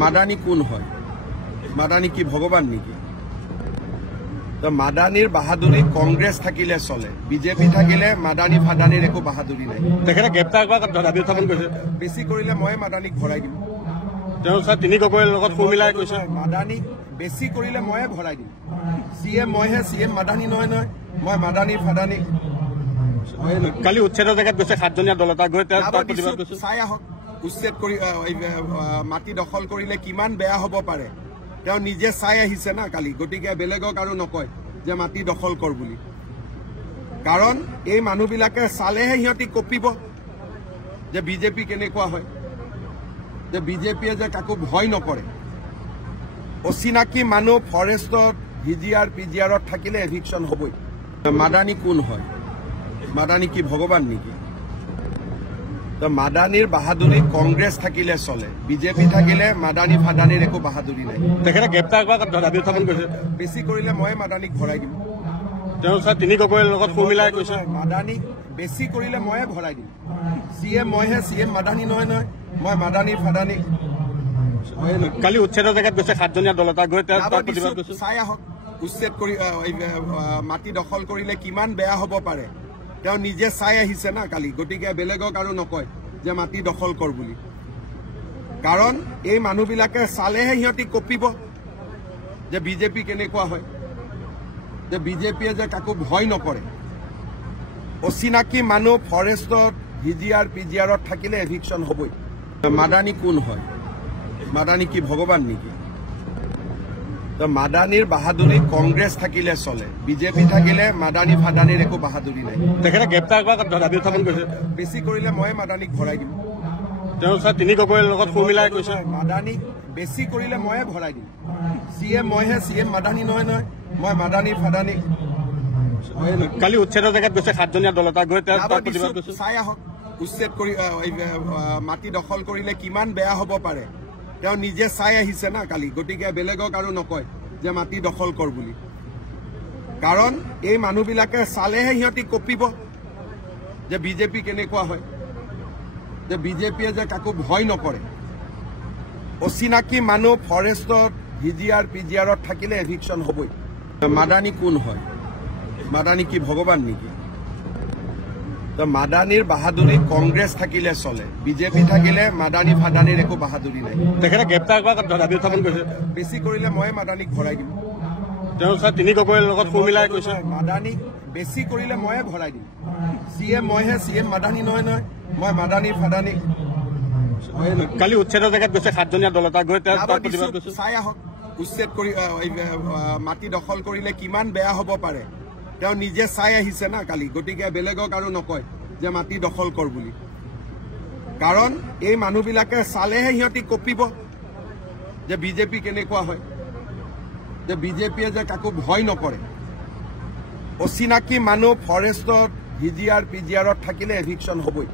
মাদানী কোন হয়? মাদানী কি ভগবান নেকি? তো মাদানীর বাহাদুরি কংগ্রেস থাকিলে চলে, বিজেপি থাকিলে মাদানী ফাদানীর একো বাহাদুরি নাই। তেখেতে গ্ৰেপ্তাৰ কৰা দাবী উত্থাপন কৰিছে। বেছি কৰিলে মই মাদানীক ভৰাই দিম। তেওঁ তিনি গগৈৰ লগত সুৰ মিলাই কৈছে মাদানীক বেছি কৰিলে ময়ে ভৰাই দিম। চিএম মইহে, চিএম মাদানী নহয় নহয়। মই মাদানী ফাদানী। কালি উচ্ছেদৰ জেগাত গৈছে 7জনীয়া দল এটা গৈ প্ৰতিবাদ কৰিছে। চাই আহক উচ্ছেদ কৰি মাটি দখল কৰিলে কিমান বেয়া হ'ব পাৰে তেওঁ নিজে চাই আহিছে না কালি। গতিকে বেলেগক আৰু নকয় যে মাটি দখল কৰ বুলি, কাৰণ এই মানুহবিলাকে চালেহে সিহঁতি কঁপিব যে বিজেপি কেনেকুৱা হয়, যে বিজেপিয়ে যে কাকো ভয় নকৰে। অচিনাকি মানুহ ফৰেষ্টত ভিজিআৰ পিজিআৰত থাকিলে এভিকশ্যন হ'বই। মাদানী কোন হয়? মাদানী কি ভগৱান নেকি? তো মাদানীৰ বাহাদুৰি কংগ্ৰেছ থাকিলে চলে, বিজেপি থাকিলে মাদানী ফাদানীৰ একো বাহাদুৰি নাই। তেখেতে গ্ৰেপ্তাৰ কৰা দাবী উত্থাপন কৰিছে। বেছি কৰিলে মই মাদানীক ভৰাই দিম। তেওঁ তিনি গগৈৰ লগত সুৰ মিলাই কৈছে মাদানীক বেছি কৰিলে ময়ে ভৰাই দিম। চিএম মইহে, চিএম মাদানী নহয় নহয়। মই মাদানী ফাদানী। কালি উচ্ছেদৰ জেগাত গৈছে 7জনীয়া দল এটা গৈ প্ৰতিবাদ কৰিছে। চাই আহক উচ্ছেদ কৰি মাটি দখল কৰিলে কিমান বেয়া হ'ব পাৰে তেওঁ নিজে চাই আহিছে না কালি। গতিকে বেলেগক আৰু নকয় যে মাটি দখল কৰ বুলি, কাৰণ এই মানুহবিলাকে চালেহে সিহঁতি কঁপিব যে বিজেপি কেনেকুৱা হয়, যে বিজেপিয়ে যে কাকো ভয় নকৰে। অচিনাকি মানুহ ফৰেষ্টত ভিজিআৰ পিজিআৰত থাকিলে এভিকশ্যন হ'বই। মাদানী কোন হয়? মাদানী কি ভগৱান নেকি? তো মাদানীৰ বাহাদুৰি কংগ্ৰেছ থাকিলে চলে, বিজেপি থাকিলে মাদানী ফাদানীৰ একো বাহাদুৰি নাই। তেখেতে গ্ৰেপ্তাৰ কৰা দাবী উত্থাপন কৰিছে। বেছি কৰিলে মই মাদানীক ভৰাই দিম। তেওঁ তিনি গগৈৰ লগত সুৰ মিলাই কৈছে মাদানীক বেছি কৰিলে ময়ে ভৰাই দিম। চিএম মইহে, চিএম মাদানী নহয় নহয়। মই মাদানী ফাদানী। কালি উচ্ছেদৰ জেগাত গৈছে 7জনীয়া দল এটা গৈ প্ৰতিবাদ কৰিছে। চাই আহক উচ্ছেদ কৰি মাটি দখল কৰিলে কিমান বেয়া হ'ব পাৰে তেওঁ নিজে চাই আহিছে না কালি। গতিকে বেলেগক আৰু নকয় যে মাটি দখল কৰ বুলি, কাৰণ এই মানুহবিলাকে চালেহে সিহঁতি কঁপিব যে বিজেপি কেনেকুৱা হয়, যে বিজেপিয়ে যে কাকো ভয় নকৰে। অচিনাকি মানুহ ফৰেষ্টত ভিজিআৰ পিজিআৰত থাকিলে এভিকশ্যন হ'বই। মাদানী কোন হয়? মাদানী কি ভগৱান নেকি? তো মাদানীৰ বাহাদুৰি কংগ্ৰেছ থাকিলে চলে, বিজেপি থাকিলে মাদানী ফাদানীৰ একো বাহাদুৰি নাই। তেখেতে গ্ৰেপ্তাৰ কৰা দাবী উত্থাপন কৰিছে। বেছি কৰিলে মই মাদানীক ভৰাই দিম। তেওঁ তিনি গগৈৰ লগত সুৰ মিলাই কৈছে মাদানীক বেছি কৰিলে ময়ে ভৰাই দিম। চিএম মইহে, চিএম মাদানী নহয় নহয়। মই মাদানী ফাদানী। কালি উচ্ছেদৰ জেগাত গৈছে 7জনীয়া দল এটা গৈ প্ৰতিবাদ কৰিছে। চাই আহক উচ্ছেদ কৰি মাটি দখল কৰিলে কিমান বেয়া হ'ব পাৰে তেওঁ নিজে চাই আহিছে না কালি। গতিকে বেলেগক আৰু নকয় যে মাটি দখল কৰ বুলি, কাৰণ এই মানুহবিলাকে চালেহে সিহঁতি কঁপিব যে বিজেপি কেনেকুৱা হয়, যে বিজেপিয়ে যে কাকো ভয় নকৰে। অচিনাকি মানুহ ফৰেষ্টত ভিজিআৰ পিজিআৰত থাকিলে এভিকশ্যন হ'বই।